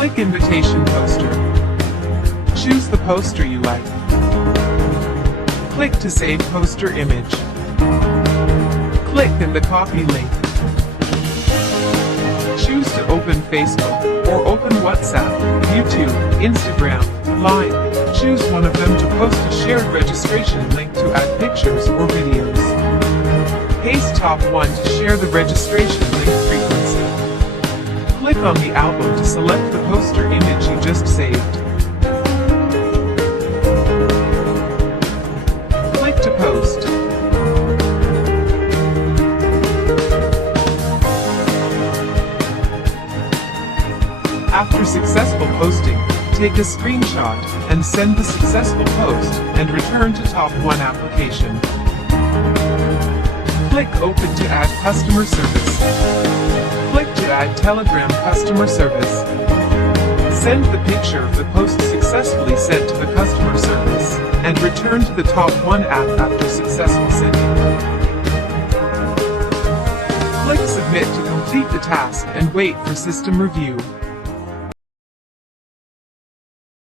Click Invitation Poster. Choose the poster you like. Click to save poster image. Click in the copy link. Choose to open Facebook, or open WhatsApp, YouTube, Instagram, Line. Choose one of them to post a shared registration link to add pictures or videos. Paste top 1 to share the registration link frequency. Click on the album to select the poster image you just saved. Click to post. After successful posting, take a screenshot and send the successful post and return to top 1 application. Click Open to add customer service. Click to add Telegram customer service. Send the picture of the post successfully sent to the customer service, and return to the top 1 app after successful sending. Click Submit to complete the task and wait for system review.